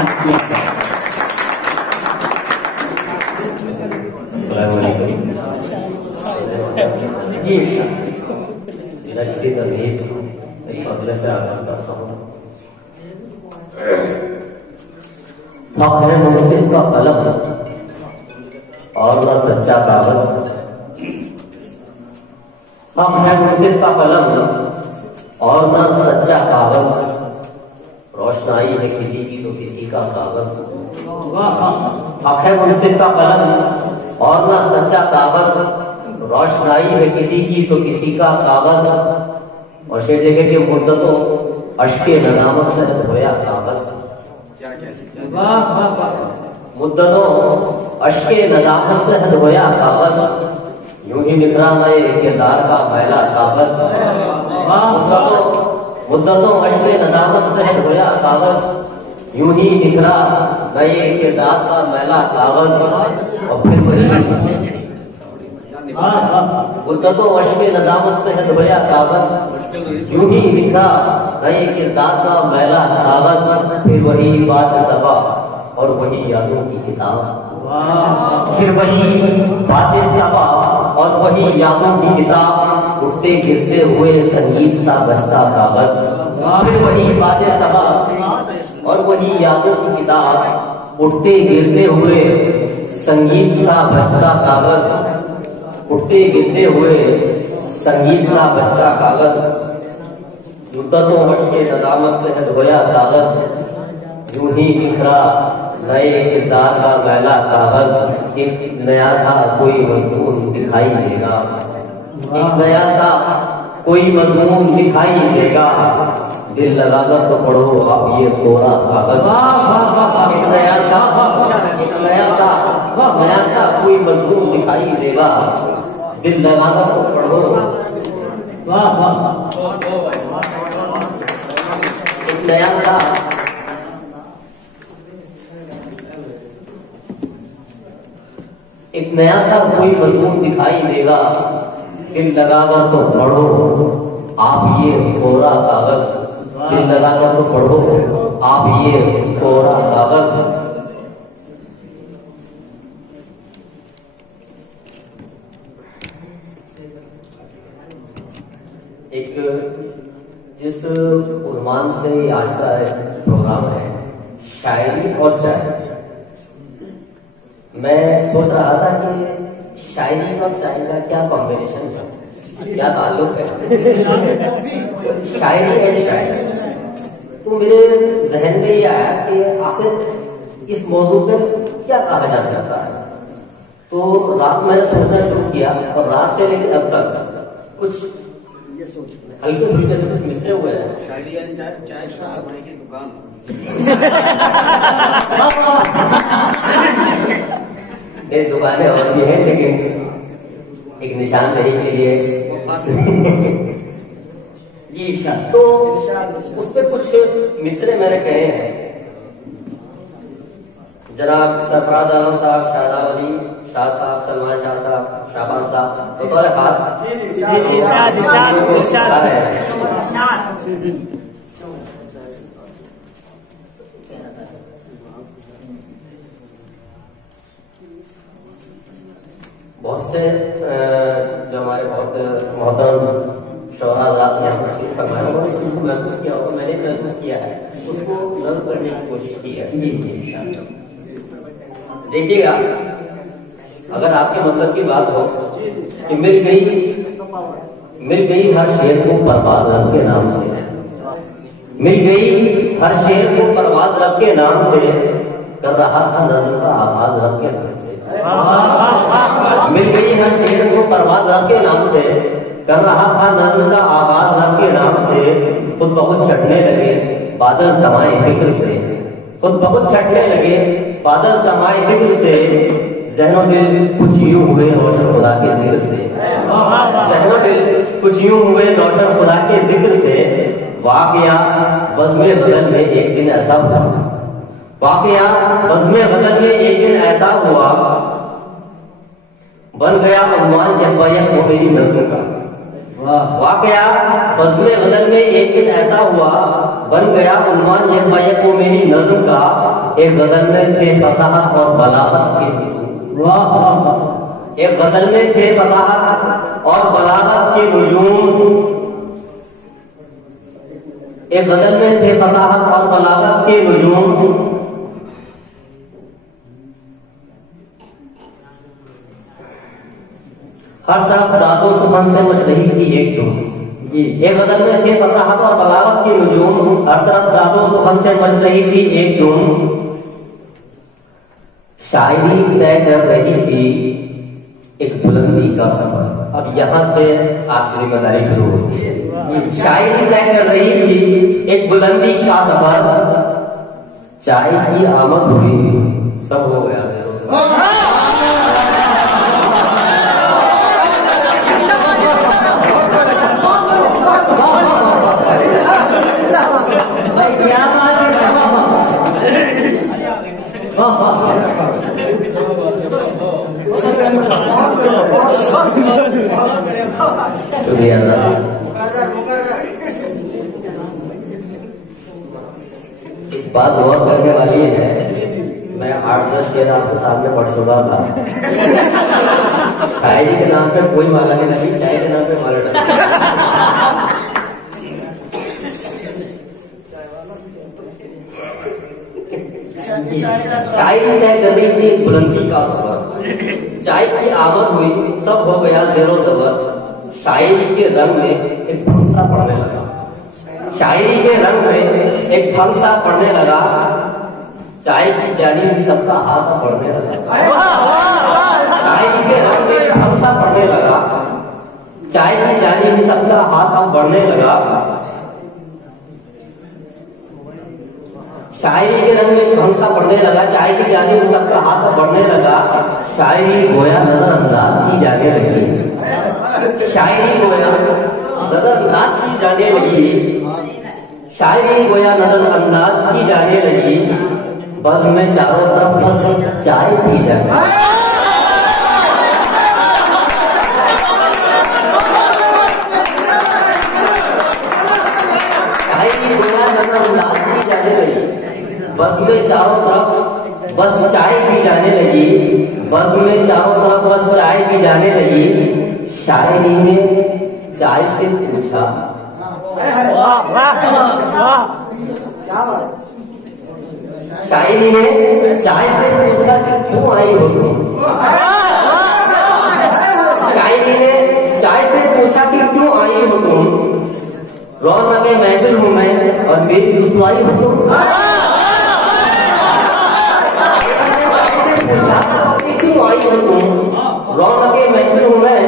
सम्मान किया गया। जी मेरा किसी तरह फसले से आगाज करता हूँ। हक है मुनसिफ का कलम और न सच्चा कागज। हक है मुनसिफ का कलम और न सच्चा कागज। रोशनाई है किसी की तो किसी का कागज। हक है मुनसिफ का कलम और न सच्चा कागज। रोशनाई है किसी की तो किसी का कागज। और शेर देखे कि मुद्दतों अश्के नदामत से धोया कागज। मुद्दतों अश्के नदामत से धोया कागज। यूं ही निखरा नए किरदार का मैला कागज। मुद्दतों अश्के नदामत से धोया कागज। यूं ही निखरा नए किरदार का मैला कागज। और फिर वही मुद्दतों अश्के नदामत से धोया कागज। यूं ही निखरा नए किरदार का मैला कागज। फिर वही बात सबा और वही यादों की किताब। फिर वही बातें सबा और वही यादों की किताब। उठते गिरते हुए संगीत सा बजता कागज। फिर वही बातें सबा और वही यादों की किताब। उठते गिरते हुए संगीत सा बजता कागज। उठते गिरते हुए संगीत सा बजता कागज। मुद्दतों अश्के नदामत से धोया कागज। यूं ही बिखरा नए किरदार का मैला कागज। एक नया सा कोई मजमून दिखाई देगा। एक नया सा कोई मजमून दिखाई देगा। दिल लगाकर तो पढ़ो आप ये कोरा कागज। एक नया सा कोई मजमून दिखाई देगा। दिल लगाकर तो पढ़ो। एक नया सा कोई मजमून दिखाई देगा। दिल लगाकर तो पढ़ो आप ये कोरा कागज। दिल लगाकर तो पढ़ो आप ये कोरा कागज। एक जिस उन्वान से आज का प्रोग्राम है शायरी और चाय। मैं सोच रहा था कि शायरी और चाय का क्या कॉम्बिनेशन है, क्या ताल्लुक है। शायरी एंड शायरी। तो मेरे जहन में ये आया कि आखिर इस मौजू पे क्या कहा जा सकता है। तो रात मैंने सोचना शुरू किया और रात से लेकर अब तक कुछ हल्के फुल्के से कुछ मिसरे हुए हैं। शायरी एंड चाय भाई की दुकान। ये दुकानें और भी हैं लेकिन एक निशानदेही के लिए जी तो उस पर कुछ मिसरे मैंने कहे हैं। जनाब सरफराज आलम साहब, शादाब अली शाह साहब, सलमान शाह साहब, शाहबाज साहब तो तौर खास बहुत से जो हमारे बहुत मोहतरम शौहरात ने हमने तशरीफ फरमाया और इस चीज को महसूस किया होगा। मैंने महसूस किया है उसको नज़म करने की कोशिश की है। देखिएगा अगर आपके मतलब की बात हो कि मिल गई हर शेर को परवाज रब के नाम से। मिल गई हर शेर को परवाज रब के नाम से। कर रहा था नज़्म का आगाज रब के नाम से। मिल गई हर शेर को परवाज रब के नाम से। कर रहा था नज़्म का आगाज रब के नाम से। खुद बहुत चटने लगे बादल समाए फिक्र से। खुद बहुत छटने लगे बादल समाए फिक्र से। ज़हनो दिल कुछ यूं हुए रोशन खुदा के जिक्र से। ज़हनो दिल कुछ यूं हुए रोशन खुदा के जिक्र से। वाक़या बज़्म ग़ज़ल में एक दिन ऐसा हुआ। वाक़या बज़्म ग़ज़ल में एक दिन ऐसा हुआ। बन गया उन्वान जब वो मेरी नज़्म का। वाक़या बज़्म ग़ज़ल में एक दिन ऐसा हुआ। बन गया उन्वान जब वो मेरी नज़्म का। एक गजल में थे फसाहत और बलागत के हुजूम। वाह। एक गजल में थे फसाहत और बलागत के हुजूम। एक गजल में थे फसाहत और बलागत के हुजूम। हर तरफ दादो सुखन से मच रही थी एक धूम। एक गजल में थे फसाहत और बलागत के हुजूम। हर तरफ दादो सुखन से मच रही थी एक धूम। शायरी तय कर रही थी एक बुलंदी का सफर। अब यहाँ से आपकी जिम्मेदारी शुरू होती है। शायरी तय कर रही थी एक बुलंदी का सफर। चाय की आमद हुई सब हो गया। क्या बात है। शुक्रिया। एक बात और करने वाली है। मैं 8-10 शेर आपके सामने पढ़ चुका था। शायरी के नाम पे कोई माला नहीं लगी, चाय के नाम पे माला लगी। शायरी तय कर रही थी बुलंदी का सफर। चाय की आमद हुई सब हो गया ज़ेरो ज़बर। शायरी के रंग में एक फंसा पड़ने लगा। शायरी के रंग में एक फंसा पड़ने लगा। चाय की जानिब सबका हाथ पड़ने लगा। शायरी के रंग में एक फंसा पड़ने लगा। चाय की जानिब सबका हाथ बढ़ने लगा। शायरी के रंग में भंसा पड़ने लगा। चाय की जानिब सबका हाथ बढ़ने लगा। शायरी गोया नजरअंदाज की जाने लगी। शायरी गोया नजरअंदाज की जाने लगी। शायरी गोया नजरअंदाज की जाने लगी। बस में चारों तरफ बस चाय पी जाए। शायरी गोया नजरअंदाज की जाने लगी। बस में चारों तरफ बस चाय पी जाने लगी। बस में चारों तरफ बस चाय पी जाने लगी। शायरी ने चाय से पूछा। शायरी ने चाय से पूछा कि क्यों आई हो तुम। शायरी ने चाय से पूछा कि क्यों आई हो तुम। रौनक महफिल हूं मैं और मेरी रुसवाई हो तुम। क्यों आई हो तुम। रौनक महफिल हूं मैं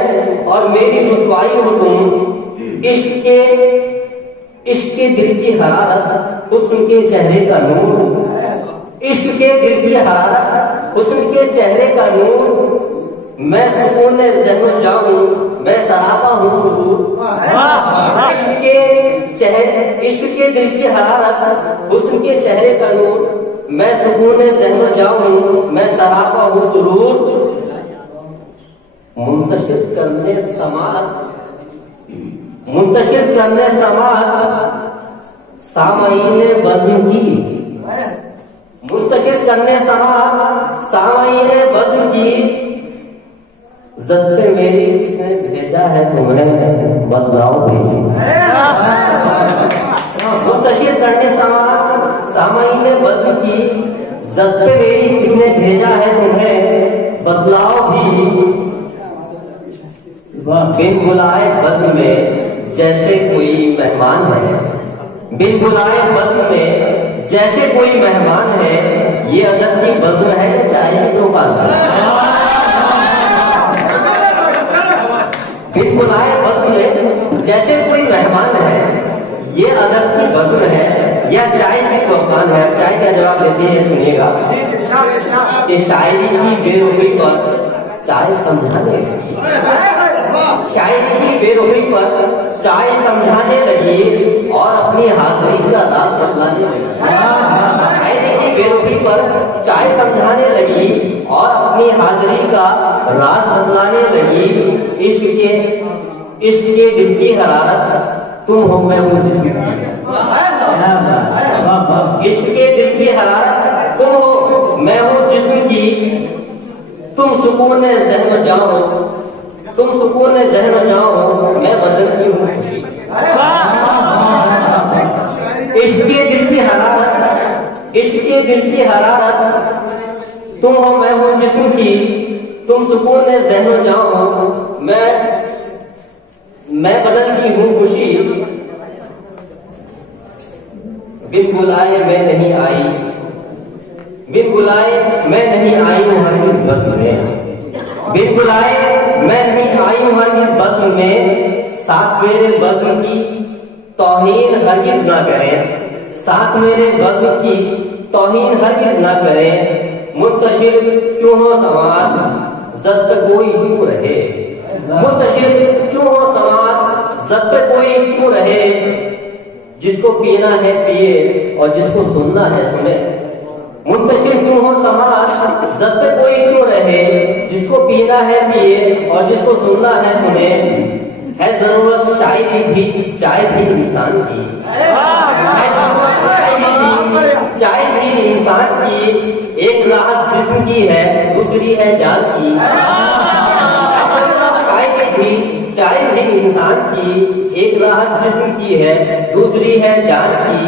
और मेरी रुसवाई हो तुम। इश्क के दिल की हरारत हुस्न के चेहरे का नूर। इश्क के दिल की हरारत हुस्न के चेहरे का नूर। मैं सुकून ज़हन जाऊं मैं सराबा हूँ सुरूर। इश्क के दिल की हरारत हुस्न के चेहरे का नूर। मैं सुकून ज़हन जाऊं मैं सराबा हूँ सुरूर। मुंतशिर करने समात सामईने बज़्म की। मुंतशिर करने समात सामईने बज़्म की। ज़द पे मेरी किसने भेजा है तुम्हें बदलाव भेजी। मुंतशिर करने समात सामईने बज़्म की। ज़द पे मेरी किसने भेजा है तुम्हें बदलाव भी। बिन बुलाए बज़्म में जैसे कोई मेहमान है। बिन बुलाए बज़्म में जैसे कोई मेहमान है। ये अदब की बज़्म है या चाय की दुकान है। बिन बुलाए बज़्म में जैसे कोई मेहमान है। ये अदब की बज़्म है या चाय की दुकान है। चाय का जवाब देती है सुनिएगा। कि शायरी की बेरुखी पर चाय समझाने लगी। शायरी की बेरुखी पर चाय समझाने लगी और अपनी हाजिरी का राज बतलाने लगी। शायरी की बेरुखी पर चाय समझाने लगी और अपनी हाजिरी का राज बतलाने लगी। इश्क के दिल की हरारत तुम हो मैं हूँ जिसकी। इश्क के दिल की हरारत तुम हो, मैं हूँ जिस्म की, तुम सुकून ज़हन जाओ, तुम सुकून ज़हन जाओ, मैं बदन की हूँ खुशी। इश्क के दिल की हरारत, इश्क के दिल की हरारत तुम हो, मैं हूँ जिस्म की, तुम सुकून ज़हन जाओ, मैं बदन की हूँ खुशी। बिन बुलाए मैं नहीं आई, बिन बुलाए मैं नहीं आई हूँ हरगिज़ बज़्म में, बिन बुलाए मैं नहीं आई हूँ हरगिज़ बज़्म में, साथ मेरे बज़्म की तौहीन हरगिज़ ना करें, साथ मेरे बज़्म की तौहीन हरगिज़ ना करें, मुंतशिर क्यों हो समाज ज़द पे कोई क्यों रहे, मुंतशिर क्यों हो समाज ज़द पे कोई क्यों रहे, जिसको पीना है पिए और जिसको सुनना है सुने, मुंतशिर क्यों हो समाज ज़द पे कोई क्यों रहे, जिसको पीना है पिए और जिसको सुनना है सुने, है जरूरत शायरी भी चाय भी इंसान की, है जरूरत चाय भी इंसान की, एक राहत जिस्म की है दूसरी है जान की, चाय भी इंसान की, एक राहत जिस्म की है दूसरी है जान की,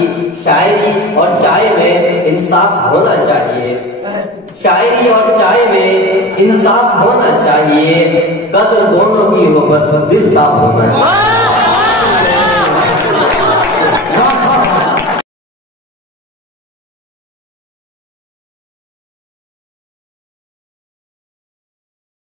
शायरी और चाय में इंसाफ होना चाहिए, शायरी और चाय में इंसाफ होना चाहिए, कद्र दोनों की हो बस दिल साफ होना चाहिए।